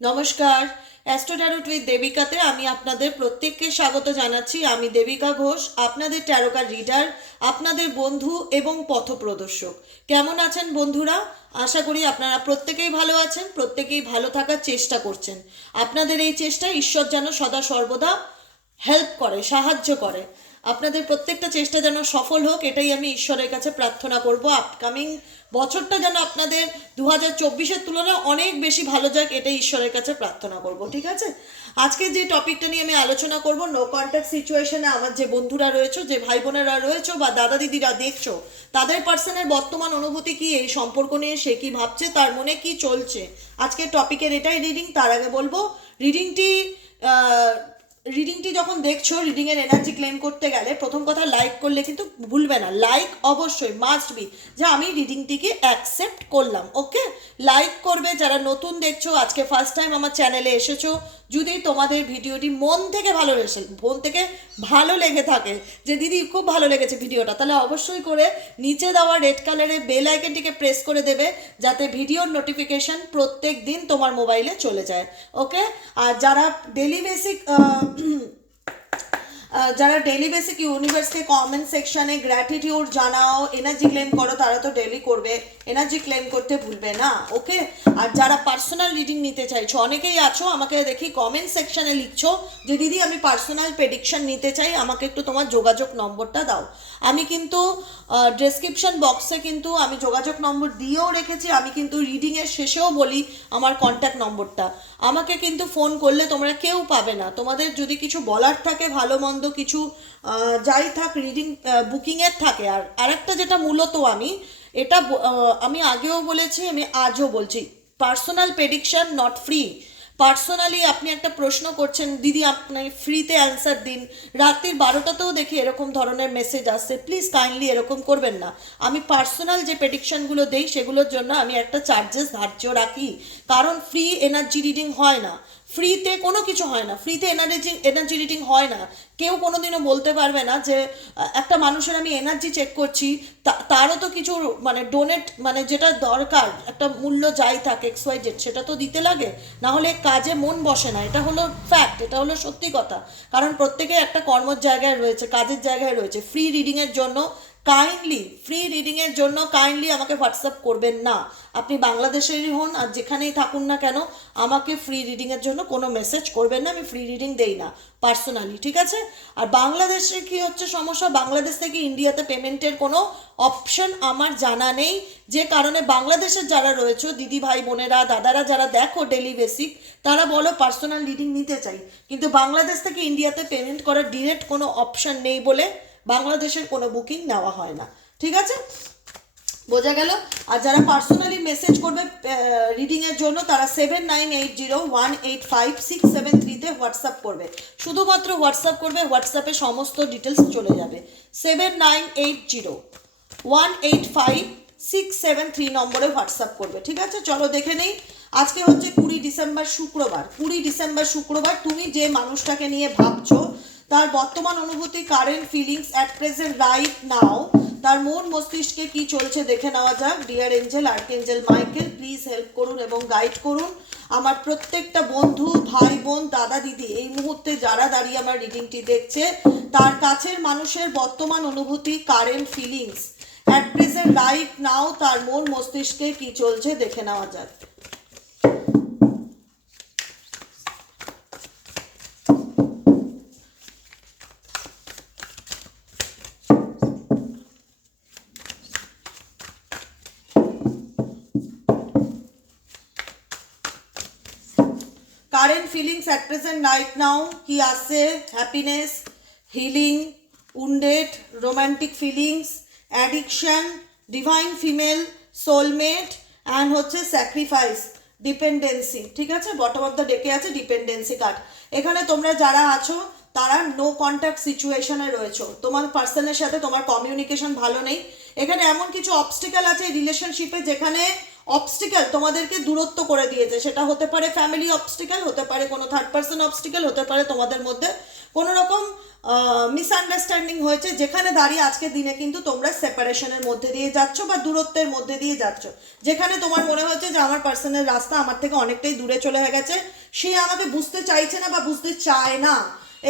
নমস্কার। Astro tarot with দেবিকাতে আমি আপনাদের প্রত্যেককে স্বাগত জানাচ্ছি। আমি দেবিকা ঘোষ, আপনাদের ট্যারোকার রিডার, আপনাদের বন্ধু এবং পথপ্রদর্শক। কেমন আছেন বন্ধুরা? আশা করি আপনারা প্রত্যেকেই ভালো আছেন, প্রত্যেকেই ভালো থাকার চেষ্টা করছেন। আপনাদের এই চেষ্টায় ঈশ্বর যেন সদা সর্বদা হেল্প করে, সাহায্য করে। আপনাদের প্রত্যেকটা চেষ্টা যেন সফল হোক, এটাই আমি ঈশ্বরের কাছে প্রার্থনা করব। আপকামিং বছরটা যেন আপনাদের 2024-এর তুলনায় অনেক বেশি ভালো যাক, এটাই ঈশ্বরের কাছে প্রার্থনা করব। ঠিক আছে, আজকে যে টপিকটা নিয়ে আমি আলোচনা করব, নো কন্ট্যাক্ট সিচুয়েশনে আমার যে বন্ধুরা রয়েছে, যে ভাই বোনেরা রয়েছে বা দাদা দিদিরা দেখছো, তাদের পার্সনের বর্তমান অনুভূতি কি এই সম্পর্ক নিয়ে, সে কি ভাবছে, তার মনে কি চলছে, আজকে টপিকের এটাই রিডিং। তার আগে বলবো, রিডিংটি রিডিংটি যখন দেখছো, রিডিংয়ের এনার্জি ক্লেম করতে গেলে প্রথম কথা লাইক করলে কিন্তু ভুলবে না। লাইক অবশ্যই মাস্ট বি, যে আমি রিডিংটিকে অ্যাকসেপ্ট করলাম। ওকে, লাইক করবে। যারা নতুন দেখছো, আজকে ফার্স্ট টাইম আমার চ্যানেলে এসেছো, যদি তোমাদের ভিডিওটি মন থেকে ভালো লেগে থাকে, যে দিদি খুব ভালো লেগেছে ভিডিওটা, তাহলে অবশ্যই করে নিচে দেওয়া রেড কালারের বেল আইকনটিকে প্রেস করে দেবে, যাতে ভিডিওর নোটিফিকেশন প্রত্যেক দিন তোমার মোবাইলে চলে যায়। ওকে, আর যারা ডেলি বেসিক ইউনিভার্সকে কমেন্ট সেকশনে গ্র্যাটিটিউড জানাও, এনার্জি ক্লেম করো, তারা তো ডেলি করবে, এনার্জি ক্লেম করতে ভুলবে না। ওকে, আর যারা পার্সোনাল রিডিং নিতে চাইছো, অনেকেই আছো আমাকে দেখি কমেন্ট সেকশনে লিখছো যে দিদি আমি পার্সোনাল প্রেডিকশন নিতে চাই, আমাকে একটু তোমার যোগাযোগ নম্বরটা দাও। আমি কিন্তু ডেসক্রিপশন বক্সে কিন্তু আমি যোগাযোগ নম্বর দিয়েও রেখেছি। আমি কিন্তু রিডিংয়ের শেষেও বলি আমার কন্ট্যাক্ট নম্বরটা। আমাকে কিন্তু ফোন করলে তোমরা কেউ পাবে না। তোমাদের যদি কিছু বলার থাকে, ভালো মন্দ কিছু যাই থাক, রিডিং বুকিংয়ের থাকে। আর আরেকটা যেটা মূলত আমি আগেও বলেছি, আমি আজও বলছি, personal prediction not free. Personally আপনি একটা প্রশ্ন করছেন, দিদি আপনি ফ্রিতে অ্যান্সার দিন, রাত্রির 12টাতেও দেখি এরকম ধরনের মেসেজ আসছে, প্লিজ কাইন্ডলি এরকম করবেন না। আমি পার্সোনাল যে প্রেডিকশনগুলো দেই, সেগুলোর জন্য আমি একটা চার্জেস ধার্য রাখি, কারণ ফ্রি এনার্জি রিডিং হয় না, ফ্রিতে কোনো কিছু হয় না, ফ্রিতে এনার্জি রিডিং হয় না। কেউ কোনোদিনও বলতে পারবে না যে একটা মানুষের আমি এনার্জি চেক করছি, তারও তো কিছু মানে ডোনেট, মানে যেটা দরকার একটা মূল্য যাই থাকে XYZ, সেটা তো দিতে লাগে, না হলে কাজে মন বসে না। এটা হলো ফ্যাক্ট, এটা হলো সত্যি কথা। কারণ প্রত্যেকে একটা কর্মের জায়গায় রয়েছে, কাজের জায়গায় রয়েছে। ফ্রি রিডিংয়ের জন্য কাইন্ডলি আমাকে হোয়াটসঅ্যাপ করবেন না। আপনি বাংলাদেশেরই হন আর যেখানেই থাকুন না কেন, আমাকে ফ্রি রিডিংয়ের জন্য কোনো মেসেজ করবেন না। আমি ফ্রি রিডিং দেই না পার্সোনালি, ঠিক আছে? আর বাংলাদেশে কি হচ্ছে সমস্যা, বাংলাদেশ থেকে ইন্ডিয়াতে পেমেন্টের কোনো অপশন আমার জানা নেই, যে কারণে বাংলাদেশের যারা রয়েছে দিদি ভাই বোনেরা দাদারা, যারা দেখো ডেলি বেসিক, তারা বলো পার্সোনাল রিডিং নিতে চাই, কিন্তু বাংলাদেশ থেকে ইন্ডিয়াতে পেমেন্ট করার ডিরেক্ট কোনো অপশন নেই বলে বাংলাদেশের কোনো বুকিং নেওয়া হয় না। ঠিক আছে, বোঝা গেল? আর যারা পার্সোনালি মেসেজ করবে রিডিংয়ের জন্য, তারা 7980185673-তে হোয়াটসঅ্যাপ করবে। শুধুমাত্র হোয়াটসঅ্যাপ করবে, হোয়াটসঅ্যাপে সমস্ত ডিটেলস চলে যাবে। 7980185673 নম্বরে হোয়াটসঅ্যাপ করবে। ঠিক আছে, চলো দেখে নেই। আজকে হচ্ছে 20 ডিসেম্বর শুক্রবার। 20 ডিসেম্বর শুক্রবার তুমি যে মানুষটাকে নিয়ে ভাবছো, তার বর্তমান অনুভূতি, current feelings at present right now, তার মন মস্তিষ্কে কি চলছে দেখে নেওয়া যাক। Dear angel, archangel Michael, please help করুন এবং গাইড করুন আমার প্রত্যেকটা বন্ধু, ভাই বোন, দাদা দিদি, এই মুহূর্তে যারা দাঁড়িয়ে আমার রিডিংটি দেখছে, তার কাছের মানুষের বর্তমান অনুভূতি, current feelings at present right now, তার মন মস্তিষ্কে কি চলছে দেখে নেওয়া যাক। Current feelings at present right নাও কি আসছে? Happiness, healing, wounded, romantic feelings, addiction, divine female, soulmate, and হচ্ছে স্যাক্রিফাইস, ডিপেন্ডেন্সি। ঠিক আছে, বটম অফ দ্য ডেকে আছে ডিপেন্ডেন্সি কার্ড। এখানে তোমরা যারা আছো, তারা নো কন্ট্যাক্ট সিচুয়েশনে রয়েছো, তোমার পার্সনের সাথে তোমার কমিউনিকেশন ভালো নেই। এখানে এমন কিছু অবস্টিকেল আছে রিলেশনশিপে, যেখানে অবস্টিক্যাল তোমাদেরকে দূরত্ব করে দিয়েছে। সেটা হতে পারে ফ্যামিলি অবস্টিক্যাল, হতে পারে কোনো থার্ড পার্সন অবস্টিক্যাল, হতে পারে তোমাদের মধ্যে কোনো রকম মিসআন্ডারস্ট্যান্ডিং হয়েছে, যেখানে দাঁড়িয়ে আজকের দিনে কিন্তু তোমরা সেপারেশনের মধ্যে দিয়ে যাচ্ছ বা দূরত্বের মধ্যে দিয়ে যাচ্ছ, যেখানে তোমার মনে হচ্ছে যে আমার পার্সনের রাস্তা আমার থেকে অনেকটাই দূরে চলে গেছে, সে আমাকে বুঝতে চাইছে না বা বুঝতে চায় না।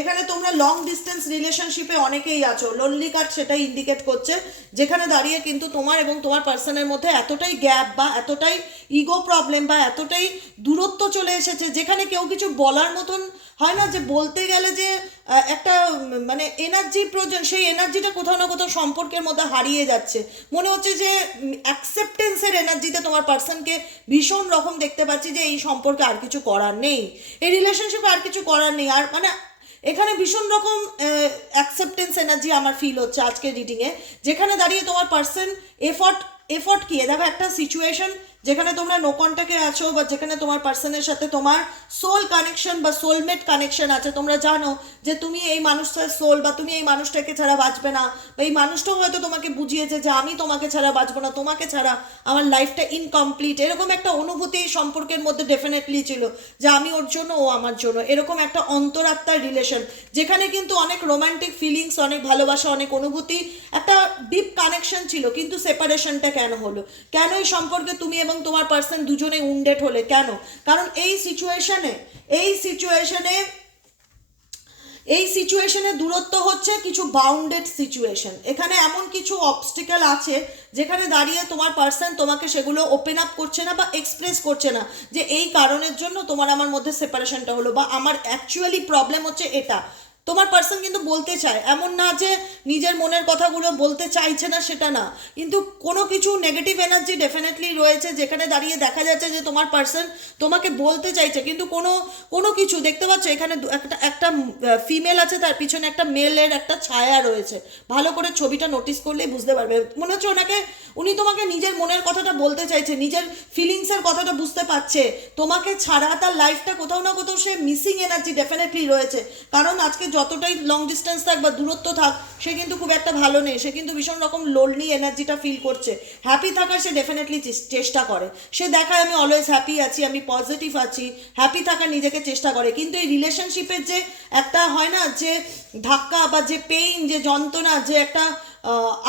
এখানে তোমরা লং ডিস্টেন্স রিলেশনশিপে অনেকেই আছো, লোনলি কার্ড সেটাই ইন্ডিকেট করছে, যেখানে দাঁড়িয়ে কিন্তু তোমার এবং তোমার পার্সনের মধ্যে এতটাই গ্যাপ বা এতটাই ইগো প্রবলেম বা এতটাই দূরত্ব চলে এসেছে, যেখানে কেউ কিছু বলার মতন হয় না, যে বলতে গেলে যে একটা মানে এনার্জি প্রয়োজন, সেই এনার্জিটা কোথাও না কোথাও সম্পর্কের মধ্যে হারিয়ে যাচ্ছে। মনে হচ্ছে যে অ্যাকসেপ্টেন্সের এনার্জিতে তোমার পার্সনকে ভীষণ রকম দেখতে পাচ্ছি যে এই সম্পর্কে আর কিছু করার নেই, এই রিলেশনশিপে আর কিছু করার নেই, আর মানে এখানে ভীষণ রকম অ্যাকসেপ্টেন্স এনার্জি আমার ফিল হচ্ছে আজকের রিডিংয়ে, যেখানে দাঁড়িয়ে তোমার পার্সন এফর্ট কি, দেখো একটা সিচুয়েশন যেখানে তোমরা নো কন্ট্যাক্টে আছো বা যেখানে তোমার পার্সনের সাথে তোমার সোল কানেকশন বা সোলমেট কানেকশন আছে, তোমরা জানো যে তুমি এই মানুষটার সোল বা তুমি এই মানুষটাকে ছাড়া বাঁচবে না, বা এই মানুষটাও হয়তো তোমাকে বুঝিয়েছে যে আমি তোমাকে ছাড়া বাঁচবো না, তোমাকে ছাড়া আমার লাইফটা ইনকমপ্লিট, এরকম একটা অনুভূতি এই সম্পর্কের মধ্যে ডেফিনেটলি ছিল যে আমি ওর জন্য, ও আমার জন্য, এরকম একটা অন্তরাত্মার রিলেশন, যেখানে কিন্তু অনেক রোমান্টিক ফিলিংস, অনেক ভালোবাসা, অনেক অনুভূতি, একটা ডিপ কানেকশন ছিল। কিন্তু সেপারেশনটা কেন হলো? কেন এই সম্পর্কে তুমি এবং তোমার পার্সন দুজনে উন্ডেট হলে? কেন? কারণ এই সিচুয়েশনে দূরত্ব হচ্ছে কিছু বাউন্ডেড সিচুয়েশন, এখানে এমন কিছু অবস্টিক্যাল আছে যেখানে দাঁড়িয়ে তোমার পার্সন তোমাকে সেগুলো ওপেন আপ করছে না বা এক্সপ্রেস করছে না, যে এই কারণের জন্য তোমার আমার মধ্যে সেপারেশনটা হলো, বা আমার অ্যাকচুয়ালি প্রবলেম হচ্ছে এটা। তোমার পার্সন কিন্তু বলতে চায়, এমন না যে নিজের মনের কথাগুলো বলতে চাইছে না, সেটা না, কিন্তু কোনো কিছু নেগেটিভ এনার্জি ডেফিনেটলি রয়েছে, যেখানে দাঁড়িয়ে দেখা যাচ্ছে যে তোমার পার্সন তোমাকে বলতে চাইছে, কিন্তু কোনো কিছু দেখতে পাচ্ছ এখানে একটা ফিমেল আছে, তার পিছনে একটা মেলের একটা ছায়া রয়েছে, ভালো করে ছবিটা নোটিস করলেই বুঝতে পারবে। মনে হচ্ছে উনি তোমাকে নিজের মনের কথাটা বলতে চাইছে, নিজের ফিলিংসের কথাটা বুঝতে পারছে, তোমাকে ছাড়া তার লাইফটা কোথাও না কোথাও সে মিসিং এনার্জি ডেফিনেটলি রয়েছে। কারণ আজকে যতটাই লং ডিস্টেন্স থাক বা দূরত্ব থাক, সে কিন্তু খুব একটা ভালো নেই, সে কিন্তু ভীষণ রকম লোনলি এনার্জিটা ফিল করছে। হ্যাপি থাকার সে ডেফিনেটলি চেষ্টা করে, সে দেখায় আমি অলওয়েজ হ্যাপি আছি, আমি পজিটিভ আছি, হ্যাপি থাকার নিজেকে চেষ্টা করে, কিন্তু এই রিলেশনশিপের যে একটা হয় না যে ধাক্কা বা যে পেইন, যে যন্ত্রণা, যে একটা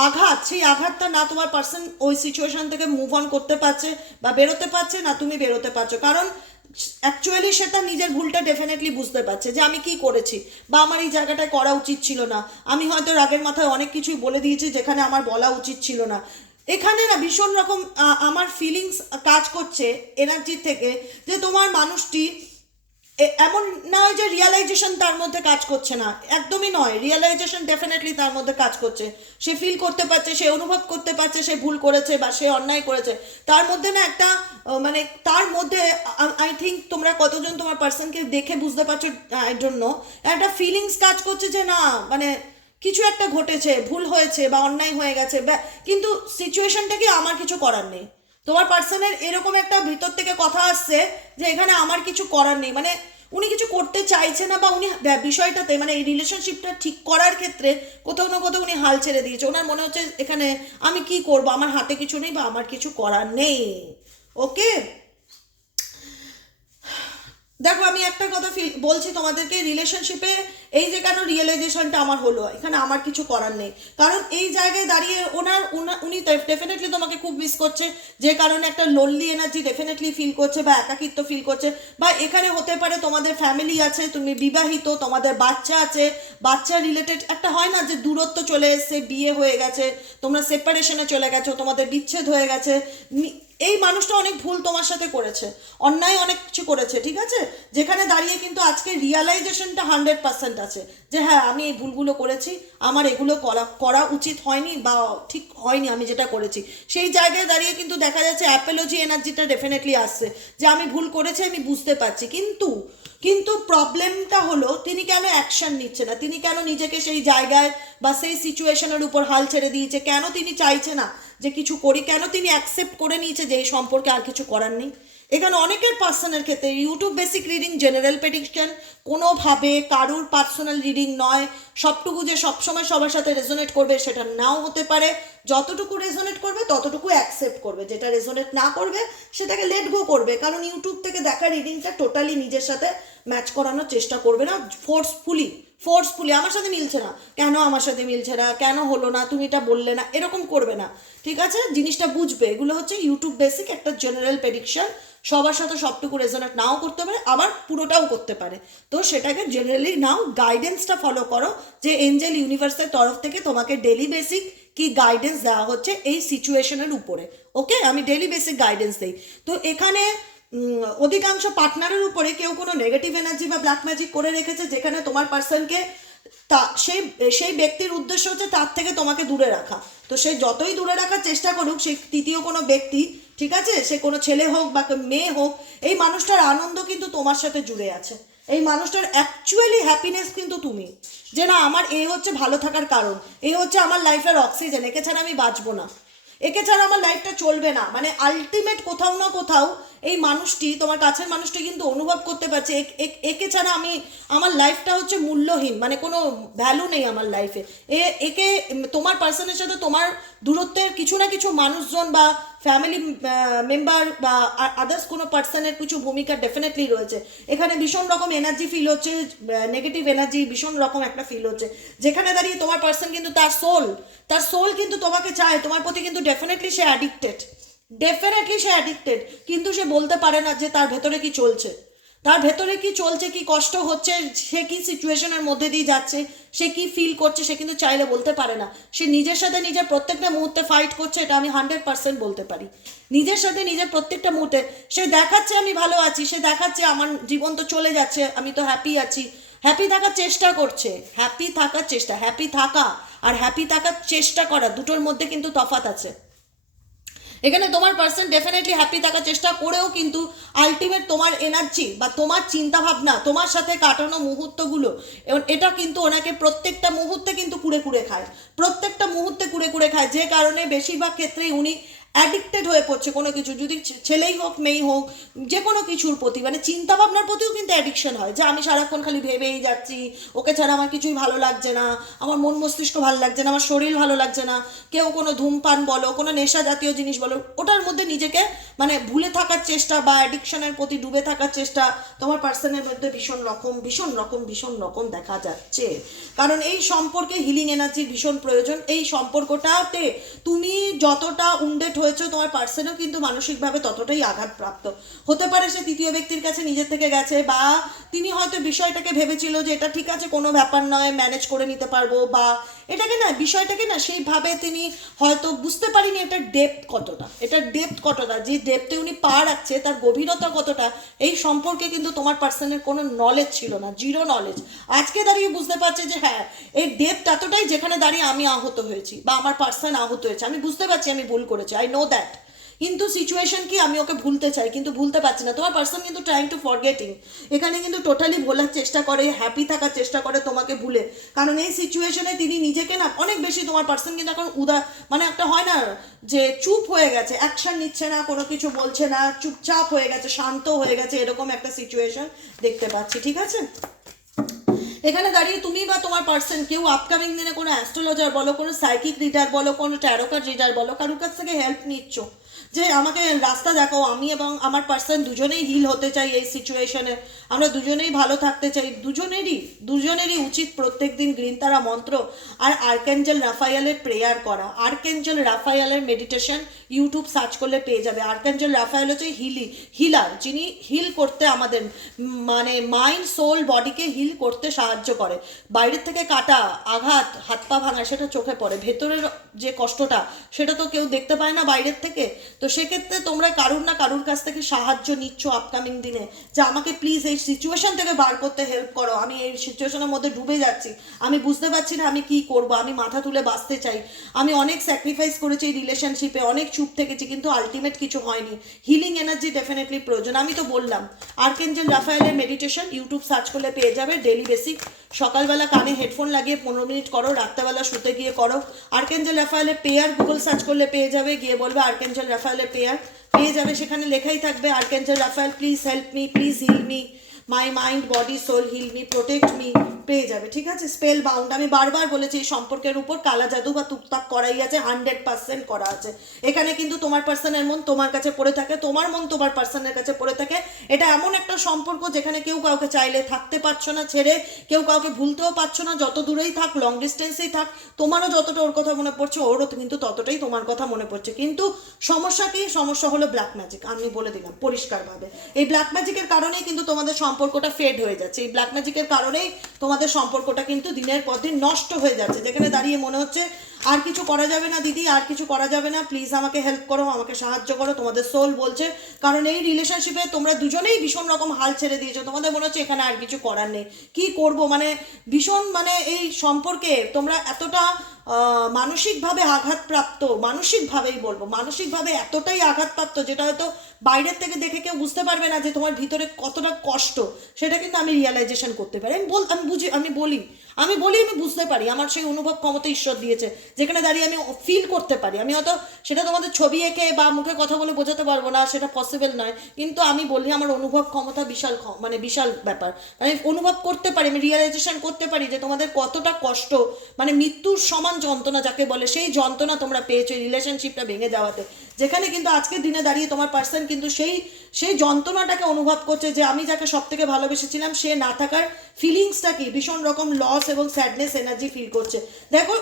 আঘাত, সেই আঘাতটা না তোমার পার্সন ওই সিচুয়েশন থেকে মুভ অন করতে পারছে বা বেরোতে পারছে না, তুমি বেরোতে পারছো, কারণ অ্যাকচুয়ালি সে তার নিজের ভুলটা ডেফিনেটলি বুঝতে পারছে যে আমি কি করেছি বা আমার এই জায়গাটায় করা উচিত ছিল না, আমি হয়তো রাগের মাথায় অনেক কিছুই বলে দিয়েছি যেখানে আমার বলা উচিত ছিল না। এখানে না ভীষণ রকম আমার ফিলিংস কাজ করছে এনার্জির থেকে, যে তোমার মানুষটি এমন নয় যে রিয়েলাইজেশন তার মধ্যে কাজ করছে না, একদমই নয়, রিয়েলাইজেশন ডেফিনেটলি তার মধ্যে কাজ করছে, সে ফিল করতে পারছে, সে অনুভব করতে পারছে সে ভুল করেছে বা সে অন্যায় করেছে। তার মধ্যে না একটা মানে তার মধ্যে আই থিঙ্ক তোমরা কতজন তোমার পার্সনকে দেখে বুঝতে পারছো আই ডোন্ট নো, একটা ফিলিংস কাজ করছে যে না মানে কিছু একটা ঘটেছে, ভুল হয়েছে বা অন্যায় হয়ে গেছে, কিন্তু সিচুয়েশনটা কি আমার কিছু করার নেই। তোমার পার্সনের এরকম একটা ভিতর থেকে কথা আসছে যে এখানে আমার কিছু করার নেই, মানে উনি কিছু করতে চাইছে না, বা উনি বিষয়টাতে মানে এই রিলেশনশিপটা ঠিক করার ক্ষেত্রে কোথাও না কোথাও উনি হাল ছেড়ে দিয়েছে। ওনার মনে হচ্ছে এখানে আমি কি করব, আমার হাতে কিছু নেই বা আমার কিছু করার নেই। ওকে, দেখো আমি একটা কথা বলছি তোমাদেরকে, রিলেশনশিপে এই যে কেন রিয়েলাইজেশনটা আমার হলো, এখানে আমার কিছু করার নেই, কারণ এই জায়গায় দাঁড়িয়ে উনি ডেফিনেটলি তোমাকে খুব মিস করছে, যে কারণে একটা লোনলি এনার্জি ডেফিনেটলি ফিল করছে বা একাকিত্ব ফিল করছে, বা এখানে হতে পারে তোমাদের ফ্যামিলি আছে, তুমি বিবাহিত, তোমাদের বাচ্চা আছে, বাচ্চা রিলেটেড একটা হয় না যে দূরত্ব চলে এসছে, বিয়ে হয়ে গেছে, তোমরা সেপারেশনে চলে গেছো, তোমাদের বিচ্ছেদ হয়ে গেছে, এই মানুষটা অনেক ভুল তোমার সাথে করেছে, অন্যায় অনেক কিছু করেছে, ঠিক আছে, যেখানে দাঁড়িয়ে কিন্তু আজকে রিয়ালাইজেশনটা 100% আছে যে হ্যাঁ আমি এই ভুলগুলো করেছি, আমার এগুলো করা উচিত হয়নি বা ঠিক হয়নি আমি যেটা করেছি, সেই জায়গায় দাঁড়িয়ে কিন্তু দেখা যাচ্ছে অ্যাপোলজি এনার্জিটা ডেফিনেটলি আসছে যে আমি ভুল করেছি, আমি বুঝতে পারছি, কিন্তু প্রবলেমটা হলো তিনি কেন অ্যাকশন নিচ্ছে না, তিনি কেন নিজেকে সেই জায়গায় বা সেই সিচুয়েশনের উপর হাল ছেড়ে দিয়েছে, কেন তিনি চাইছে না যে কিছু করি, কেন তিনি অ্যাকসেপ্ট করে নিয়েছে যে এই সম্পর্কে আর কিছু করার নেই। এখানে অনেকের পার্সোনাল ক্ষেত্রে YouTube basic reading, general prediction, কোনোভাবে কারুর পার্সোনাল রিডিং নয়, সবটুকু যে সবসময় সবার সাথে রেজোনেট করবে সেটা নাও হতে পারে, যতটুকু রেজোনেট করবে ততটুকু অ্যাকসেপ্ট করবে, যেটা রেজোনেট না করবে সেটাকে লেট গো করবে। কারণ ইউটিউব থেকে দেখা রিডিংটা টোটালি নিজের সাথে ম্যাচ করানোর চেষ্টা করবে না ফোর্সফুলি আমার সাথে মিলছে না, কেন আমার সাথে মিলছে না, কেন হলো না, তুমি এটা বললে না, এরকম করবে না। ঠিক আছে, জিনিসটা বুঝবে। এগুলো হচ্ছে ইউটিউব বেসিক একটা জেনারেল প্রেডিকশন। সবার সাথে সবটুকু রেজোনেট নাও করতে পারে, আবার পুরোটাও করতে পারে। তো সেটাকে জেনারেলি নাও, গাইডেন্সটা ফলো করো যে এঞ্জেল ইউনিভার্সের তরফ থেকে তোমাকে ডেলি বেসিক কি গাইডেন্স দেওয়া হচ্ছে এই সিচুয়েশনের উপরে। ওকে, আমি ডেলি বেসিক গাইডেন্স দিই। তো এখানে অধিকাংশ পার্টনারের উপরে কেউ কোনো নেগেটিভ এনার্জি বা ব্ল্যাক ম্যাজিক করে রেখেছে, যেখানে তোমার পার্সনকে তা সেই ব্যক্তির উদ্দেশ্য হচ্ছে তার থেকে তোমাকে দূরে রাখা। তো সে যতই দূরে রাখার চেষ্টা করুক, সেই তৃতীয় কোনো ব্যক্তি, ঠিক আছে, সে কোনো ছেলে হোক বা মেয়ে হোক, এই মানুষটার আনন্দ কিন্তু তোমার সাথে জুড়ে আছে। এই মানুষটার অ্যাকচুয়ালি হ্যাপিনেস কিন্তু তুমি, যে না আমার এ হচ্ছে ভালো থাকার কারণ, এ হচ্ছে আমার লাইফের অক্সিজেন, একে ছাড়া আমি বাঁচবো না, একে ছাড়া আমার লাইফটা চলবে না। মানে আলটিমেট কোথাও না কোথাও এই মানুষটি, তোমার কাছের মানুষটি কিন্তু অনুভব করতে পারছে একে ছাড়া আমার লাইফটা হচ্ছে মূল্যহীন, মানে কোনো ভ্যালু নেই আমার লাইফে। একে তোমার পার্সনের সাথে তোমার দূরত্বের কিছু না কিছু মানুষজন বা ফ্যামিলি মেম্বার বা আদার্স কোনো পার্সনের কিছু ভূমিকা ডেফিনেটলি রয়েছে। এখানে ভীষণ রকম এনার্জি ফিল হচ্ছে, নেগেটিভ এনার্জি ভীষণ রকম একটা ফিল হচ্ছে, যেখানে দাঁড়িয়ে তোমার পার্সন কিন্তু তার সোল কিন্তু তোমাকে চায়, তোমার প্রতি কিন্তু ডেফিনেটলি সে অ্যাডিক্টেড, কিন্তু সে বলতে পারে না যে তার ভেতরে কি চলছে, কি কষ্ট হচ্ছে, সে কি সিচুয়েশনের মধ্যে দিয়ে যাচ্ছে, সে কি ফিল করছে, সে কিন্তু চাইলে বলতে পারে না। সে নিজের সাথে নিজের প্রত্যেকটা মুহূর্তে ফাইট করছে, এটা আমি 100% বলতে পারি। নিজের সাথে নিজের প্রত্যেকটা মুহূর্তে সে দেখাচ্ছে আমি ভালো আছি, সে দেখাচ্ছে আমার জীবন তো চলে যাচ্ছে, আমি তো হ্যাপি আছি, হ্যাপি থাকার চেষ্টা করছে। হ্যাপি থাকা আর হ্যাপি থাকার চেষ্টা করা দুটোর মধ্যে কিন্তু তফাৎ আছে। এখানে তোমার পার্সন ডেফিনেটলি হ্যাপি থাকার চেষ্টা করেও কিন্তু আলটিমেট তোমার এনার্জি বা তোমার চিন্তা ভাবনা, তোমার সাথে কাটানো মুহূর্তগুলো, এবং এটা কিন্তু ওনাকে প্রত্যেকটা মুহূর্তে কিন্তু কুড়ে খায়, যে কারণে বেশিরভাগ ক্ষেত্রেই উনি অ্যাডিক্টেড হয়ে পড়ছে কোনো কিছু, যদি ছেলেই হোক মেয়েই হোক, যে কোনো কিছুর প্রতি, মানে চিন্তা ভাবনার প্রতিও কিন্তু অ্যাডিকশন হয়, যে আমি সারাক্ষণ খালি ভেবেই যাচ্ছি, ওকে ছাড়া আমার কিছুই ভালো লাগছে না, আমার মন মস্তিষ্ক ভালো লাগছে না, আমার শরীর ভালো লাগছে না। কেউ কোনো ধূমপান বলো, কোনো নেশা জাতীয় জিনিস বলো, ওটার মধ্যে নিজেকে মানে ভুলে থাকার চেষ্টা বা অ্যাডিকশনের প্রতি ডুবে থাকার চেষ্টা তোমার পার্সনের মধ্যে ভীষণ রকম দেখা যাচ্ছে। কারণ এই সম্পর্কে হিলিং এনার্জির ভীষণ প্রয়োজন। এই সম্পর্কটাতে তুমি যতটা উন্ডেট হয়েছে, তোমার পার্সনও কিন্তু মানসিকভাবে ততটাই আঘাতপ্রাপ্ত হতে পারে। সে তৃতীয় ব্যক্তির কাছে নিজের থেকে গেছে, বা তিনি হয়তো বিষয়টাকে ভেবেছিল যে এটা ঠিক আছে, কোনো ব্যাপার নয়, ম্যানেজ করে নিতে পারবো, বা বিষয়টাকে না সেইভাবে তিনি হয়তো বুঝতে পারিনি এটার ডেপথ কতটা, যে ডেপথে উনি পা রাখছে, তার গভীরতা কতটা, এই সম্পর্কে কিন্তু তোমার পার্সনের কোনো নলেজ ছিল না, জিরো নলেজ। আজকে দাঁড়িয়ে বুঝতে পারছে যে হ্যাঁ, এই ডেপথ এতটাই, যেখানে দাঁড়িয়ে আমি আহত হয়েছি বা আমার পার্সন আহত হয়েছে, আমি বুঝতে পারছি আমি ভুল করেছি, আই নো দ্যাট। কিন্তু সিচুয়েশন কি, আমি ওকে ভুলতে চাই কিন্তু ভুলতে পারছি না। তোমার পার্সন কিন্তু ট্রাইং টু ফরগেটিং, এখানে কিন্তু টোটালি ভোলার চেষ্টা করে, হ্যাপি থাকার চেষ্টা করে তোমাকে ভুলে। কারণ এই সিচুয়েশনে তিনি নিজেকে না অনেক বেশি, তোমার পার্সন কিন্তু এখন মানে একটা হয় না যে চুপ হয়ে গেছে, অ্যাকশন নিচ্ছে না, কোনো কিছু বলছে না, চুপচাপ হয়ে গেছে, শান্ত হয়ে গেছে, এরকম একটা সিচুয়েশন দেখতে পাচ্ছি। ঠিক আছে, এখানে দাঁড়িয়ে তুমি বা তোমার পার্সন কেউ আপকামিং দিনে কোনো অ্যাস্ট্রোলজার বলো, কোনো সাইকিক রিডার বলো, কোনো ট্যারো কার্ড রিডার বলো, কারোর কাছ থেকে হেল্প নিচ্ছ যে আমাকে রাস্তা দেখাও, আমি এবং আমার পার্সন দুজনেই হিল হতে চাই এই সিচুয়েশনে, আমরা দুজনেই ভালো থাকতে চাই, দুজনেরই উচিত প্রত্যেক দিন গ্রিন তারা মন্ত্র আর আর্কেঞ্জেল রাফায়েলের প্রেয়ার করা। আর্কেঞ্জেল রাফায়েলের মেডিটেশন ইউটিউব সার্চ করলে পেয়ে যাবে। আর্কেঞ্জেল রাফায়েল হচ্ছে হিলার, যিনি হিল করতে আমাদের মানে মাইন্ড সোল বডিকে হিল করতে সাহায্য করে। বাইরের থেকে কাটা আঘাত, হাত পা ভাঙা, সেটা চোখে পড়ে, ভেতরের যে কষ্টটা সেটা তো কেউ দেখতে পায় না বাইরের থেকে। তো সেক্ষেত্রে তোমরা কারুর না কারুর কাছ থেকে সাহায্য নিচ্ছ আপকামিং দিনে, যে আমাকে প্লিজ এই সিচুয়েশন থেকে বার করতে হেল্প করো, আমি এই সিচুয়েশনের মধ্যে ডুবে যাচ্ছি, আমি বুঝতে পারছি না আমি কি করব, আমি মাথা তুলে বাঁচতে চাই, আমি অনেক স্যাক্রিফাইস করেছি এই রিলেশনশিপে, অনেক চুপ থেকেছি, কিন্তু আলটিমেট কিছু হয়নি। হিলিং এনার্জি ডেফিনেটলি প্রয়োজন। আমি তো বললাম আর্কেঞ্জেল রাফায়েলের মেডিটেশন ইউটিউব সার্চ করলে পেয়ে যাবে, ডেলি বেসিক। সকালবেলা কানে হেডফোন লাগিয়ে 15 মিনিট করো, রাত্রেবেলা শুতে গিয়ে করো। আর্কেঞ্জেল রাফায়েলের পেয়ার গুগল সার্চ করলে পেয়ে যাবে, গিয়ে বলবে আর্কেঞ্জেল রাফায়েলের পেয়ার, পেয়ে যাবে, সেখানে লেখাই থাকবে archangel Raphael please help me, please heal me, my mind body soul heal me protect me পেয়ে যাবে, ঠিক আছে। স্পেল বাউন্ড, আমি বারবার বলেছি এই সম্পর্কের উপর কালা জাদু বা তুকতাক করাই আছে, 100% করা আছে। এখানে কিন্তু তোমার পার্সনের মন তোমার কাছে পড়ে থাকে, তোমার মন তোমার পার্সনের কাছে পড়ে থাকে। এটা এমন একটা সম্পর্ক যেখানে কেউ কাউকে চাইলে থাকতে পারছো না ছেড়ে, কেউ কাউকে ভুলতেও পারছো না, যত দূরেই থাক, লং ডিস্টেন্সেই থাক, তোমারও যতটা ওর কথা মনে পড়ছে ওরও কিন্তু ততটাই তোমার কথা মনে পড়ছে। কিন্তু সমস্যা কি? সমস্যা হলো ব্ল্যাক ম্যাজিক। আমি বলে দিলাম পরিষ্কারভাবে, এই ব্ল্যাক ম্যাজিকের কারণেই কিন্তু তোমাদের সম্পর্কটা ফেড হয়ে যাচ্ছে। এই ব্ল্যাক ম্যাজিকের কারণেই তোমাদের সম্পর্কটা কিন্তু দিনের পর দিন নষ্ট হয়ে যাচ্ছে, যেখানে দাঁড়িয়ে মনে হচ্ছে আর কিছু করা যাবে না দিদি, আর কিছু করা যাবে না, প্লিজ আমাকে হেল্প করো, আমাকে সাহায্য করো, তোমাদের সোল বলছে। কারণ এই রিলেশনশিপে তোমরা দুজনেই ভীষণ রকম হাল ছেড়ে দিয়েছো, তোমাদের মনে হচ্ছে এখানে আর কিছু করার নেই, কি করব, মানে ভীষণ, মানে এই সম্পর্কে তোমরা এতটা মানসিকভাবে আঘাতপ্রাপ্ত, মানসিকভাবেই বলবো, মানসিকভাবে এতটাই আঘাতপ্রাপ্ত যেটা হয়তো বাইরের থেকে দেখে কেউ বুঝতে পারবে না যে তোমার ভিতরে কতটা কষ্ট, সেটা কিন্তু আমি রিয়েলাইজেশন করতে পারি। আমি বলি আমি বুঝতে পারি, আমার সেই অনুভব ক্ষমতা ঈশ্বর দিয়েছে, যেখানে দাঁড়িয়ে আমি ফিল করতে পারি। আমি হয়তো সেটা তোমাদের ছবি এঁকে বা মুখে কথা বলে বোঝাতে পারবো না, সেটা পসিবল নয়, কিন্তু আমি বলি আমার অনুভব ক্ষমতা বিশাল, মানে বিশাল ব্যাপার। আমি অনুভব করতে পারি, আমি রিয়েলাইজেশন করতে পারি যে তোমাদের কতটা কষ্ট, মানে মৃত্যুর সমান যন্ত্রণা যাকে বলে, সেই যন্ত্রণা তোমরা পেয়েছো রিলেশনশিপটা ভেঙে যাওয়াতে। যেখানে কিন্তু আজকের দিনে দাঁড়িয়ে তোমার পার্সন কিন্তু সেই যন্ত্রণাটাকে অনুভব করছে যে আমি যাকে সব থেকে ভালোবেসেছিলাম সে না থাকার ফিলিংসটা কি, ভীষণ রকম লস এবং স্যাডনেস এনার্জি ফিল করছে। দেখো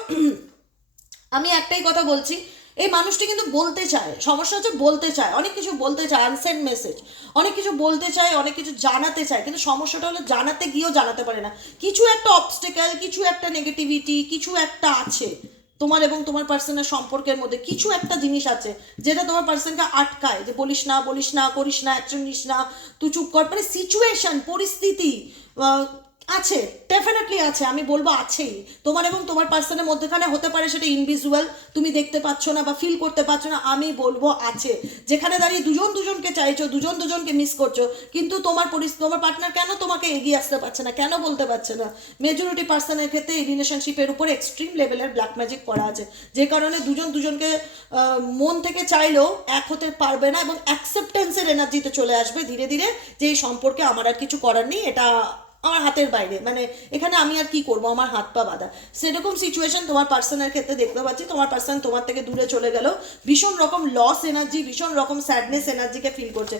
আমি একটাই কথা বলছি, এই মানুষটি কিন্তু বলতে চায়, সমস্যা হচ্ছে বলতে চায়, অনেক কিছু বলতে চায়, আনসেন্ড মেসেজ, অনেক কিছু বলতে চায়, অনেক কিছু জানাতে চায়, কিন্তু সমস্যাটা হলো জানাতে গিয়েও জানাতে পারে না। কিছু একটা অবস্টেকেল, কিছু একটা নেগেটিভিটি, কিছু একটা আছে তোমার এবং তোমার পার্সনের সম্পর্কের মধ্যে, কিছু একটা জিনিস আছে যেটা তোমার পার্সনকে আটকায়, যে বলিস না, করিস না, অ্যাকশন নিস না, তুই চুপ কর, মানে সিচুয়েশন, পরিস্থিতি আছে, ডেফিনেটলি আছে, আমি বলবো আছেই। তোমার এবং তোমার পার্সনের মধ্যেখানে হতে পারে সেটা ইনভিজুয়াল, তুমি দেখতে পাচ্ছ না বা ফিল করতে পারছো না, আমি বলবো আছে। যেখানে দাঁড়িয়ে দুজন দুজনকে চাইছো, দুজন দুজনকে মিস করছো, কিন্তু তোমার পার্টনার কেন তোমাকে এগিয়ে আসতে পারছে না, কেন বলতে পারছে না? মেজরিটি পার্সনের ক্ষেত্রে এই রিলেশনশিপের উপর এক্সট্রিম লেভেলের ব্ল্যাক ম্যাজিক করা আছে, যে কারণে দুজন দুজনকে মন থেকে চাইলেও এক হতে পারবে না, এবং অ্যাকসেপ্টেন্সের এনার্জিতে চলে আসবে ধীরে ধীরে, যে এই সম্পর্কে আমার আর কিছু করার নেই, এটা আমার হাতের বাইরে, মানে এখানে আমি আর কি করব, আমার হাত পা বাঁধা। সেরকম সিচুয়েশন তোমার পার্সনের ক্ষেত্রে দেখতে পাচ্ছি। তোমার পার্সন তোমার থেকে দূরে চলে গেল, ভীষণ রকম লস এনার্জি, ভীষণ রকম স্যাডনেস এনার্জিকে ফিল করছে।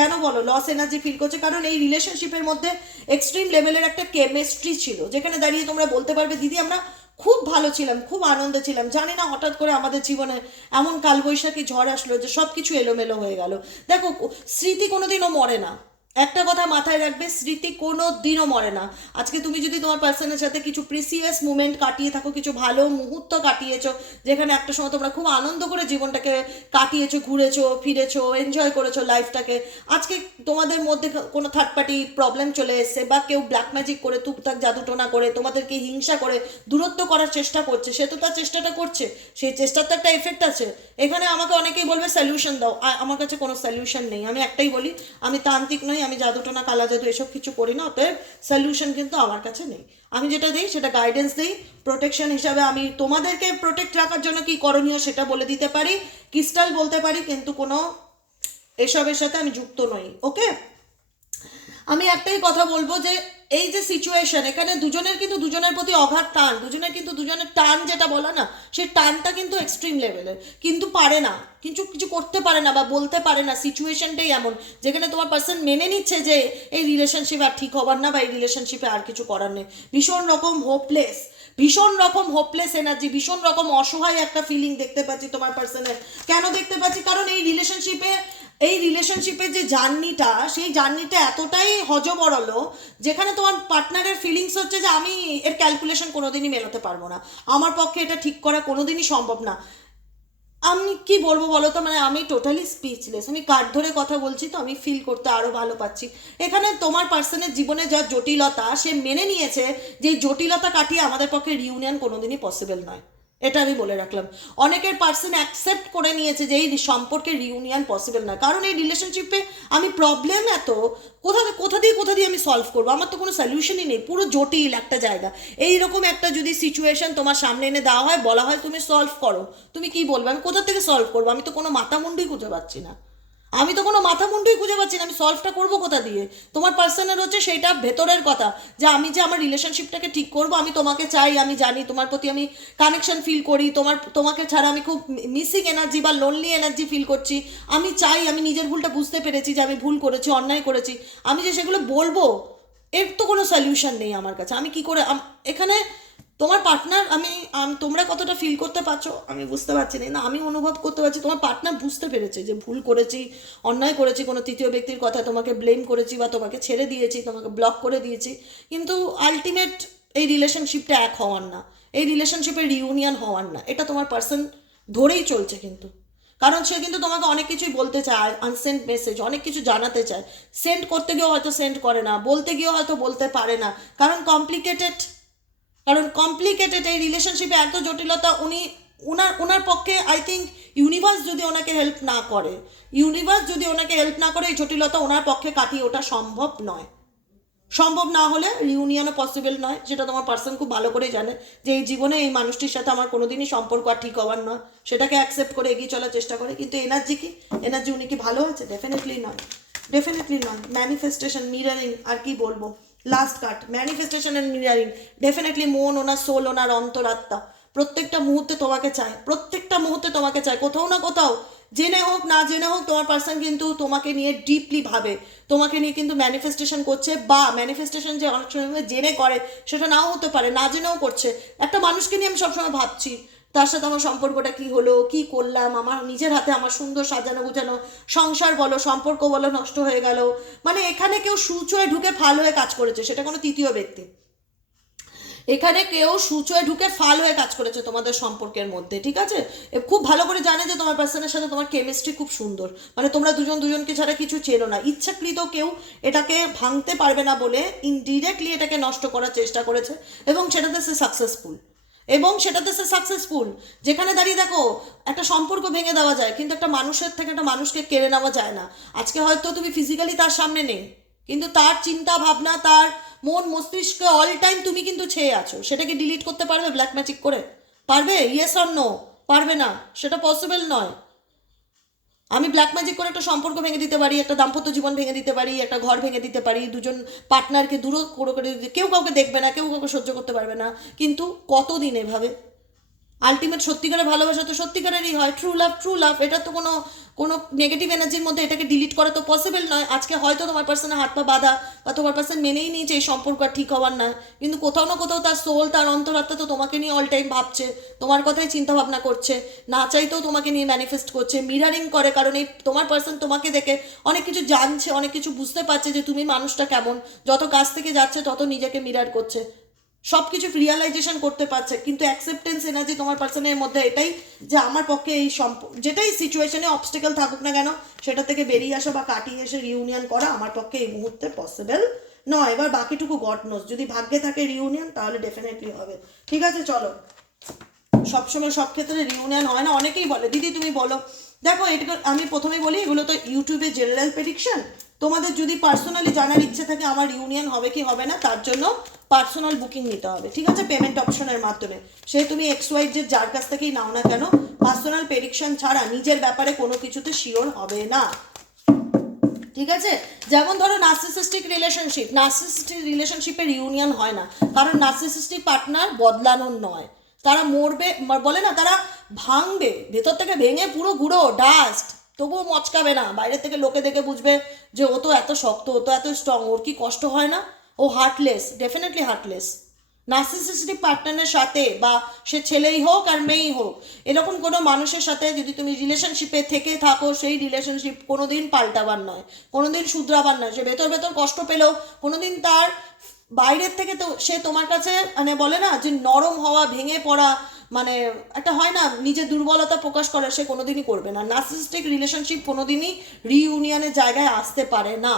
কেন বলো লস এনার্জি ফিল করছে? কারণ এই রিলেশনশিপের মধ্যে এক্সট্রিম লেভেলের একটা কেমিস্ট্রি ছিল, যেখানে দাঁড়িয়ে তোমরা বলতে পারবে দিদি আমরা খুব ভালো ছিলাম, খুব আনন্দে ছিলাম, জানি না হঠাৎ করে আমাদের জীবনে এমন কালবৈশাখী ঝড় আসলো যে সব কিছু এলোমেলো হয়ে গেল। দেখো স্মৃতি কোনোদিনও মরে না, একটা কথা মাথায় রাখবে, স্মৃতি কোনো দিনও মরে না। আজকে তুমি যদি তোমার পার্সনের সাথে কিছু প্রিসিয়াস মুমেন্ট কাটিয়ে থাকো, কিছু ভালো মুহূর্ত কাটিয়েছো, যেখানে একটা সময় তোমরা খুব আনন্দ করে জীবনটাকে কাটিয়েছো, ঘুরেছো ফিরেছো, এনজয় করেছো লাইফটাকে, আজকে তোমাদের মধ্যে কোনো থার্ড পার্টি প্রবলেম চলে এসছে, বা কেউ ব্ল্যাক ম্যাজিক করে, টুকটাক জাদুটোনা করে, তোমাদেরকে হিংসা করে দূরত্ব করার চেষ্টা করছে, সে তো তার চেষ্টাটা করছে, সেই চেষ্টার তো একটা এফেক্ট আছে। এখানে আমাকে অনেকেই বলবে সলিউশন দাও, আমার কাছে কোনো সলিউশন নেই। আমি একটাই বলি, আমি তান্ত্রিক নই, আমি জাদুটোনা কালা জাদু এসব কিছু করি না, অতএব সলিউশন কিন্তু আমার কাছে নেই। আমি যেটা দিই সেটা গাইডেন্স দিই, প্রোটেকশন হিসাবে আমি তোমাদেরকে প্রোটেক্ট রাখার জন্য কি করণীয় সেটা বলে দিতে পারি, ক্রিস্টাল বলতে পারি, কিন্তু কোনো এসবের সাথে আমি যুক্ত নই। ওকে, আমি একটাই কথা বলবো যে এই যে সিচুয়েশন, এখানে দুজনের কিন্তু দুজনের প্রতি অগাধ টান, দুজনের টান যেটা বলা না, সেই টানটা কিন্তু এক্সট্রিম লেভেলের, কিন্তু পারে না, কিছু করতে পারে না বা বলতে পারে না। সিচুয়েশনটাই এমন যেখানে তোমার পার্সন মেনে নিচ্ছে যে এই রিলেশনশিপ আর ঠিক হবার না, বা এই রিলেশনশিপে আর কিছু করার নেই, ভীষণ রকম হোপলেস এনার্জি, ভীষণ রকম অসহায় একটা ফিলিং দেখতে পাচ্ছি তোমার পার্সনের। কেন দেখতে পাচ্ছি? কারণ এই রিলেশনশিপের যে জার্নিটা, সেই জার্নিটা এতটাই হজবরল, যেখানে তোমার পার্টনারের ফিলিংস হচ্ছে যে আমি এর ক্যালকুলেশন কোনোদিনই মেলাতে পারবো না, আমার পক্ষে এটা ঠিক করা কোনোদিনই সম্ভব না। আমি কি বলবো বলো তো, মানে আমি টোটালি স্পিচলেস, আমি কাঠ ধরে কথা বলছি তো, আমি ফিল করতে আরও ভালো পাচ্ছি। এখানে তোমার পার্সনের জীবনে যা জটিলতা, সে মেনে নিয়েছে যে জটিলতা কাটিয়ে আমাদের পক্ষে রিউনিয়ন কোনোদিনই পসিবল নয়, এটা আমি বলে রাখলাম। অনেকের পার্সন অ্যাকসেপ্ট করে নিয়েছে যে এই সম্পর্কে রিউনিয়ন পসিবল নয়, কারণ এই রিলেশনশিপে আমি প্রবলেম এত কোথা দিয়ে আমি সলভ করবো, আমার তো কোনো সলিউশনই নেই, পুরো জটিল একটা জায়গা। এইরকম একটা যদি সিচুয়েশন তোমার সামনে এনে দেওয়া হয়, বলা হয় তুমি সলভ করো, তুমি কি বলবে? আমি কোথা থেকে সলভ করবো? আমি তো কোনো মাথামুন্ডি খুঁজে পাচ্ছি না, আমি তো কোনো মাথা মুন্ডুই খুঁজে পাচ্ছি না, আমি সলভটা করবো কোথা দিয়ে? তোমার পার্সনের হচ্ছে সেইটা ভেতরের কথা, যে আমি যে আমার রিলেশনশিপটাকে ঠিক করবো, আমি তোমাকে চাই, আমি জানি তোমার প্রতি আমি কানেকশন ফিল করি, তোমাকে ছাড়া আমি খুব মিসিং এনার্জি বা লোনলি এনার্জি ফিল করছি, আমি চাই, আমি নিজের ভুলটা বুঝতে পেরেছি যে আমি ভুল করেছি, অন্যায় করেছি, আমি যে সেগুলো বলবো, এর তো কোনো সলিউশন নেই আমার কাছে। আমি কি করে এখানে তোমার পার্টনার, তোমরা কতটা ফিল করতে পারছো আমি বুঝতে পারছি না, আমি অনুভব করতে পারছি তোমার পার্টনার বুঝতে পেরেছে যে ভুল করেছি, অন্যায় করেছি, কোনো তৃতীয় ব্যক্তির কথা তোমাকে ব্লেম করেছি বা তোমাকে ছেড়ে দিয়েছি, তোমাকে ব্লক করে দিয়েছি, কিন্তু আলটিমেট এই রিলেশনশিপটা এক হওয়ার না, এই রিলেশনশিপের রিউনিয়ন হওয়ার না, এটা তোমার পার্সন ধরেই চলছে। কিন্তু কারণ সে কিন্তু তোমাকে অনেক কিছুই বলতে চায়, আনসেন্ড মেসেজ অনেক কিছু জানাতে চায়, সেন্ড করতে গিয়েও হয়তো সেন্ড করে না, বলতে গিয়েও হয়তো বলতে পারে না, কারণ কমপ্লিকেটেড এই রিলেশনশিপে এত জটিলতা, ওনার পক্ষে আই থিঙ্ক ইউনিভার্স যদি ওনাকে হেল্প না করে এই জটিলতা ওনার পক্ষে কাটিয়ে ওঠা সম্ভব না হলে রিউনিয়নও পসিবল নয়, সেটা তোমার পার্সন খুব ভালো করে জানে যে এই জীবনে এই মানুষটির সাথে আমার কোনোদিনই সম্পর্ক আর ঠিক হওয়ার নয়, সেটাকে অ্যাকসেপ্ট করে এগিয়ে চলার চেষ্টা করে। কিন্তু এনার্জি উনি কি ভালো আছে? ডেফিনেটলি নয়। ম্যানিফেস্টেশন, মিরারিং, আর কি বলবো, last card manifestation and mirroring. Definitely মন, ওনার সোল, ওনার অন্তরাত্মা প্রত্যেকটা মুহূর্তে তোমাকে চায়, কোথাও না কোথাও, জেনে হোক না জেনে হোক, তোমার পার্সন কিন্তু তোমাকে নিয়ে ডিপলি ভাবে, তোমাকে নিয়ে কিন্তু ম্যানিফেস্টেশন করছে, বা ম্যানিফেস্টেশন যে অনেক সময় জেনে করে সেটা নাও হতে পারে, না জেনেও করছে। একটা মানুষকে নিয়ে আমি সবসময় ভাবছি তার সাথে আমার সম্পর্কটা কি হলো, কি করলাম, আমার নিজের হাতে আমার সুন্দর সাজানো গুছানো সংসার বলো, সম্পর্ক বলো, নষ্ট হয়ে গেল। মানে এখানে কেউ সুচয়ে ঢুকে ফাল হয়ে কাজ করেছে, সেটা কোনো তৃতীয় ব্যক্তি, এখানে কেউ সুচয়ে ঢুকে ফাল হয়ে কাজ করেছে তোমাদের সম্পর্কের মধ্যে, ঠিক আছে? খুব ভালো করে জানে যে তোমার পার্সনের সাথে তোমার কেমিস্ট্রি খুব সুন্দর, মানে তোমরা দুজনকে ছাড়া কিছু চেনো না, ইচ্ছাকৃত কেউ এটাকে ভাঙতে পারবে না বলে ইনডিরেক্টলি এটাকে নষ্ট করার চেষ্টা করেছে, এবং সেটাতে সে সাকসেসফুল। যেখানে দাঁড়িয়ে দেখো, একটা সম্পর্ক ভেঙে দেওয়া যায়, কিন্তু একটা মানুষের থেকে একটা মানুষকে কেড়ে নেওয়া যায় না। আজকে হয়তো তুমি ফিজিক্যালি তার সামনে নেই, কিন্তু তার চিন্তা ভাবনা, তার মন মস্তিষ্কে অল টাইম তুমি কিন্তু ছেয়ে আছো। সেটাকে ডিলিট করতে পারবে ব্ল্যাক ম্যাজিক করে? পারবে? Yes or no? পারবে না, সেটা পসিবল নয়। আমি ব্ল্যাক ম্যাজিক করে একটা সম্পর্ক ভেঙে দিতে পারি, একটা দাম্পত্য জীবন ভেঙে দিতে পারি, একটা ঘর ভেঙে দিতে পারি, দুজন পার্টনারকে দূর করে দিতে, কেউ কাউকে দেখবে না, কেউ কাউকে সহ্য করতে পারবে না, কিন্তু কতদিন এভাবে? আলটিমেট সত্যিকারের ভালোবাসা তো সত্যিকারেরই হয়, ট্রু লাভ। এটা তো কোনো নেগেটিভ এনার্জির মধ্যে এটাকে ডিলিট করা তো পসিবল নয়। আজকে হয়তো তোমার পার্সনের হাত পা বাঁধা, বা তোমার পার্সন মেনেই নিয়েছে এই সম্পর্ক আর ঠিক হওয়ার নয়, কিন্তু কোথাও না কোথাও তার সোল, তার অন্তরাত্মা তো তোমাকে নিয়ে অল টাইম ভাবছে, তোমার কথাই চিন্তা ভাবনা করছে, না চাইতেও তোমাকে নিয়ে ম্যানিফেস্ট করছে, মিরারিং করে, কারণ এই তোমার পার্সন তোমাকে দেখে অনেক কিছু জানছে, অনেক কিছু বুঝতে পারছে যে তুমি মানুষটা কেমন, যত কাছ থেকে যাচ্ছে তত নিজেকে মিরার করছে, সব কিছু রিয়ালাইজেশন করতে পারছে। কিন্তু অ্যাকসেপ্টেন্স এনার্জি তোমার পার্সনের মধ্যে এটাই, যে আমার পক্ষে এই যেটাই সিচুয়েশনে অবস্টেকল থাকুক না কেন, সেটা থেকে বেরিয়ে আসা বা কাটিয়ে এসে রিউনিয়ন করা আমার পক্ষে এই মুহূর্তে পসিবল নয়। এবার বাকিটুকু গড নোস, যদি ভাগ্যে থাকে রিউনিয়ন তাহলে ডেফিনেটলি হবে। ঠিক আছে, চলো। সবসময় সব ক্ষেত্রে রিউনিয়ন হয় না, অনেকেই বলে দিদি তুমি বলো। দেখো, এটা আমি প্রথমেই বলি, এগুলো তো ইউটিউবে জেনারেল প্রেডিকশন। তোমাদের যদি পার্সোনালি জানার ইচ্ছে থাকে আমার রিউনিয়ন হবে কি হবে না, তার জন্য পার্সোনাল বুকিং নিতে হবে, ঠিক আছে, পেমেন্ট অপশনের মাধ্যমে। সে তুমি XY যার কাছ থেকেই নাও না কেন, পার্সোনাল প্রেডিকশন ছাড়া নিজের ব্যাপারে কোনো কিছুতে শিওর হবে না, ঠিক আছে? যেমন ধরো নার্সিসিস্টিক রিলেশনশিপের রিউনিয়ন হয় না, কারণ নার্সিসিস্টিক পার্টনার বদলানোর নয়, তারা মরবে, বলে না, তারা ভাঙবে, ভেতর থেকে ভেঙে পুরো গুঁড়ো ডাস্ট, তবুও মচকাবে না, বাইরে থেকে লোকে দেখে বুঝবে যে ও তো এত শক্ত, ও তো এত স্ট্রং, ওর কি কষ্ট হয় না, ও হার্টলেস, ডেফিনেটলি হার্টলেস। নার্সিসিস্টিক পার্টনারের সাথে, বা সে ছেলেই হোক আর মেয়েই হোক, এরকম কোনো মানুষের সাথে যদি তুমি রিলেশনশিপে থেকে থাকো, সেই রিলেশনশিপ কোনোদিন পাল্টাবার নয়, কোনোদিন শুধরাবার নয়। সে ভেতর কষ্ট পেলেও কোনোদিন তার বাইরের থেকে তো সে তোমার কাছে, মানে বলে না যে নরম হওয়া, ভেঙে পড়া, মানে একটা হয় না নিজের দুর্বলতা প্রকাশ করা, সে কোনোদিনই করবে না। নার্সিসিস্টিক রিলেশনশিপ কোনোদিনই রিইউনিয়নের জায়গায় আসতে পারে না।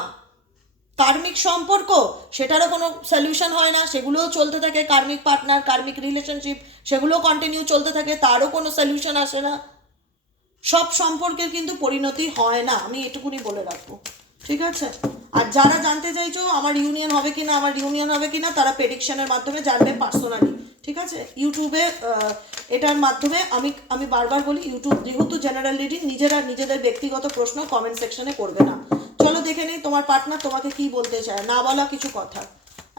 কার্মিক সম্পর্ক, সেটারও কোনো সলিউশন হয় না, সেগুলোও চলতে থাকে, কার্মিক পার্টনার, কার্মিক রিলেশনশিপ, সেগুলোও কন্টিনিউ চলতে থাকে, তারও কোনো সলিউশন আসে না। সব সম্পর্কের কিন্তু পরিণতি হয় না, আমি এটুকুনি বলে রাখবো, ঠিক আছে? আর যারা জানতে চাইছো আমার রিউনিয়ন হবে কিনা, তারা প্রেডিকশনের মাধ্যমে জানবে পার্সোনালি, ঠিক আছে? ইউটিউবে এটার মাধ্যমে আমি বারবার বলি, ইউটিউব যেহেতু জেনারেল রিডিং, নিজেদের ব্যক্তিগত প্রশ্ন কমেন্ট সেকশনে করবে না। চলো দেখে নেই তোমার পার্টনার তোমাকে কি বলতে চায়, না বলা কিছু কথা,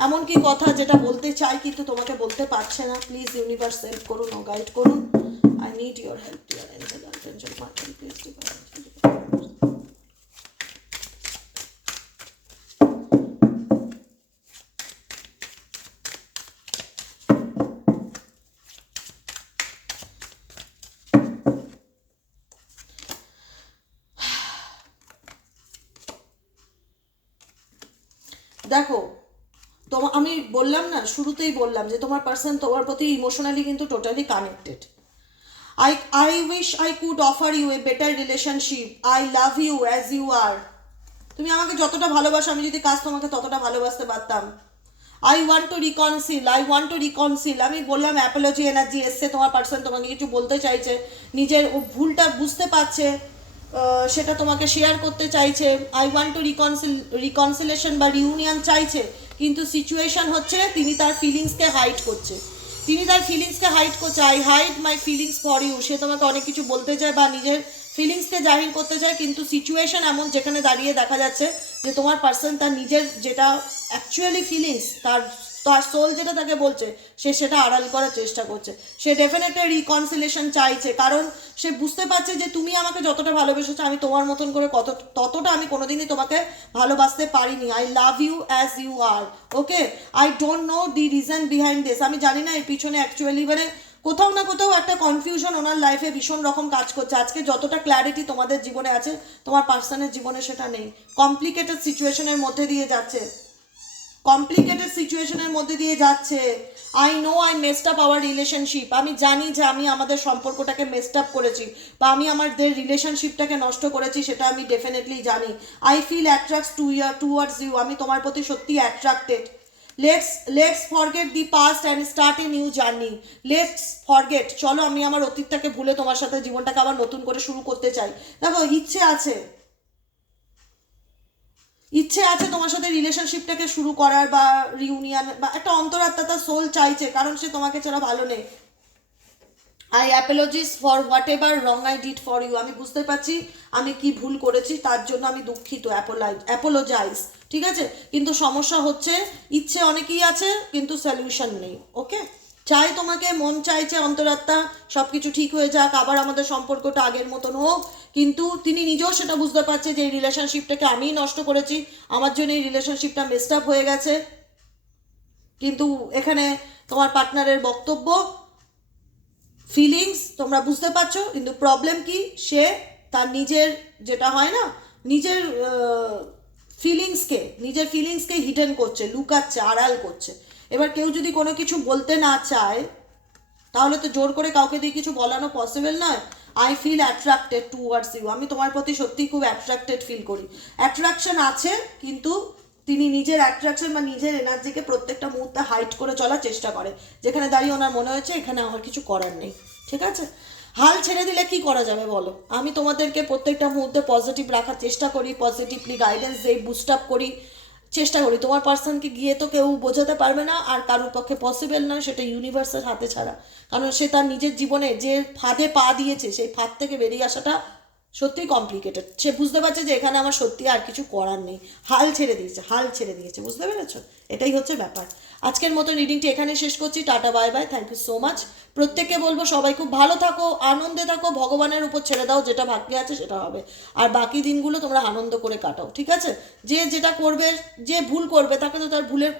এমন কি কথা যেটা বলতে চায় কিন্তু তোমাকে বলতে পারছে না। প্লিজ ইউনিভার্স হেল্প করুন ও গাইড করুন। I need your help dear angel archangel Michael please divine. দেখো, আমি বললাম না, শুরুতেই বললাম যে তোমার পার্সন তোমার প্রতি ইমোশনালি কিন্তু totally connected. I wish I could offer you a better relationship. I love you as you are. তুমি আমাকে যতটা ভালোবাসো, আমি যদি কাজ তোমাকে ততটা ভালোবাসতে পারতাম। I want to reconcile. আমি বললাম অ্যাপোলজি এনার্জি এসছে, তোমার পার্সন তোমাকে কিছু বলতে চাইছে, নিজের ভুলটা বুঝতে পারছে, সেটা তোমাকে শেয়ার করতে চাইছে। আই ওয়ান্ট টু রিকনসিলেশন বা রিউনিয়ন চাইছে, কিন্তু সিচুয়েশন হচ্ছে তিনি তার ফিলিংসকে হাইড করছে। I hide my feelings for you. সে তোমাকে অনেক কিছু বলতে চায় বা নিজের ফিলিংসকে জাহির করতে চায়, কিন্তু সিচুয়েশন এমন যেখানে দাঁড়িয়ে দেখা যাচ্ছে যে তোমার পার্সন তার নিজের যেটা অ্যাকচুয়ালি ফিলিংস, তার সোল যেটা তাকে বলছে, সে সেটা আড়াল করার চেষ্টা করছে। সে ডেফিনেটলি রিকনসিলেশন চাইছে, কারণ সে বুঝতে পারছে যে তুমি আমাকে যতটা ভালোবেসেছো, আমি তোমার মতন করে ততটা আমি কোনোদিনই তোমাকে ভালোবাসতে পারিনি। I love you as you are. Okay, I don't know the reason behind this. আমি জানি না এর পিছনে অ্যাকচুয়ালি কোথাও না কোথাও একটা কনফিউশন ওনার লাইফে ভীষণ রকম কাজ করছে। আজকে যতটা ক্ল্যারিটি তোমাদের জীবনে আছে, তোমার পার্সনের জীবনে সেটা নেই। কমপ্লিকেটেড সিচুয়েশনের মধ্যে দিয়ে যাচ্ছে। I know I messed up our relationship. আমি জানি যে আমি আমাদের সম্পর্কটাকে মেসড আপ করেছি বা আমি আমাদের রিলেশনশিপটাকে নষ্ট করেছি, সেটা আমি ডেফিনেটলি জানি। I feel attract towards you. আমি তোমার প্রতি সত্যি attracted. Let's forget the past and start a new journey. Let's forget, চলো আমি আমার অতীতটাকে ভুলে তোমার সাথে জীবনটাকে আবার নতুন করে শুরু করতে চাই। দেখো, ইচ্ছে আছে তোমার সাথে রিলেশনশিপটাকে শুরু করার বা রিউনিয়ন, বা একটা অন্তরাত্মা, তার সোল চাইছে, কারণ সে তোমাকে ছাড়া ভালো নেই। I apologise for whatever wrong I did for you. আমি বুঝতে পারছি আমি কি ভুল করেছি, তার জন্য আমি দুঃখিত। অ্যাপোলোজাইজ, ঠিক আছে? কিন্তু সমস্যা হচ্ছে ইচ্ছে অনেকই আছে কিন্তু সলিউশন নেই। ওকে, চাই তোমাকে, মন চাইছে অন্তরাত্মা সব কিছু ঠিক হয়ে যাক, আবার আমাদের সম্পর্কটা আগের মতন হোক, কিন্তু তিনি নিজেও সেটা বুঝতে পারছে যে এই রিলেশনশিপটাকে আমিই নষ্ট করেছি, আমার জন্য এই রিলেশনশিপটা মেসড আপ হয়ে গেছে। কিন্তু এখানে তোমার পার্টনারের বক্তব্য, ফিলিংস তোমরা বুঝতে পারছো, কিন্তু প্রবলেম কি, সে তার নিজের যেটা হয় না, নিজের ফিলিংসকে হিডেন করছে, লুকাচ্ছে, আড়াল করছে। এবার কেউ যদি কোনো কিছু বলতে না চায়, তাহলে তো জোর করে কাউকে দিয়ে কিছু বলানো পসিবল নয়। I feel attracted towards you. আমি তোমার প্রতি সত্যিই খুব অ্যাট্রাক্টেড ফিল করি। অ্যাট্রাকশন আছে, কিন্তু তিনি নিজের অ্যাট্রাকশন বা নিজের এনার্জিকে প্রত্যেকটা মুহূর্তে হাইড করে চলার চেষ্টা করে, যেখানে দাঁড়িয়ে ওনার মনে হয়েছে এখানে আমার কিছু করার নেই। ঠিক আছে, হাল ছেড়ে দিলে কি করা যাবে বলো? আমি তোমাদেরকে প্রত্যেকটা মুহূর্তে পজিটিভ রাখার চেষ্টা করি, পজিটিভলি গাইডেন্স দিই, বুস্ট আপ করি, চেষ্টা করি। তোমার পার্সনকে গিয়ে তো কেউ বোঝাতে পারবে না, আর কারোর পক্ষে পসিবল নয়, সেটা ইউনিভার্সের হাতে ছাড়া। কারণ সে তার নিজের জীবনে যে ফাঁদে পা দিয়েছে, সেই ফাঁদ থেকে বেরিয়ে আসাটা সত্যিই কমপ্লিকেটেড। সে বুঝতে পারছে যে এখানে আমার সত্যি আর কিছু করার নেই, হাল ছেড়ে দিয়েছে। বুঝতে পেরেছো? এটাই হচ্ছে ব্যাপার। আজকের মতো রিডিংটি এখানে শেষ করছি। Tata, bye bye, thank you so much. প্রত্যেককে বলবো সবাই খুব ভালো থাকো, আনন্দে থাকো, ভগবানের উপর ছেড়ে দাও, যেটা ভাগ্যে আছে সেটা হবে। আর বাকি দিনগুলো তোমরা আনন্দ করে কাটাও, ঠিক আছে? যে যেটা করবে, যে ভুল করবে, তাকে তো তার ভুলের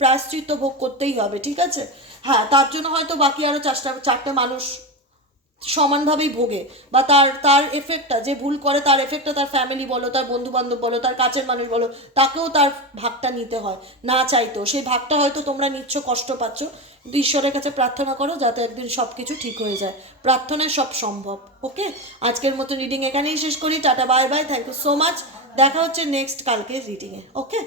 প্রায়শ্চিত্ত ভোগ করতেই হবে, ঠিক আছে? হ্যাঁ, তার জন্য হয়তো বাকি আরও চারটে মানুষ সমানভাবেই ভোগে, বা তার এফেক্টটা, যে ভুল করে তার এফেক্টটা তার ফ্যামিলি বলো, তার বন্ধু বান্ধব বলো, তার কাছের মানুষ বলো, তাকেও তার ভাগটা নিতে হয়, না চাইতো। সেই ভাগটা হয়তো তোমরা নিচ্ছ, কষ্ট পাচ্ছ, কিন্তু ঈশ্বরের কাছে প্রার্থনা করো যাতে একদিন সব কিছু ঠিক হয়ে যায়। প্রার্থনায় সব সম্ভব। ওকে, আজকের মতো রিডিং এখানেই শেষ করি। Tata, bye bye, thank you so much. দেখা হচ্ছে নেক্সট কালকে রিডিংয়ে। ওকে।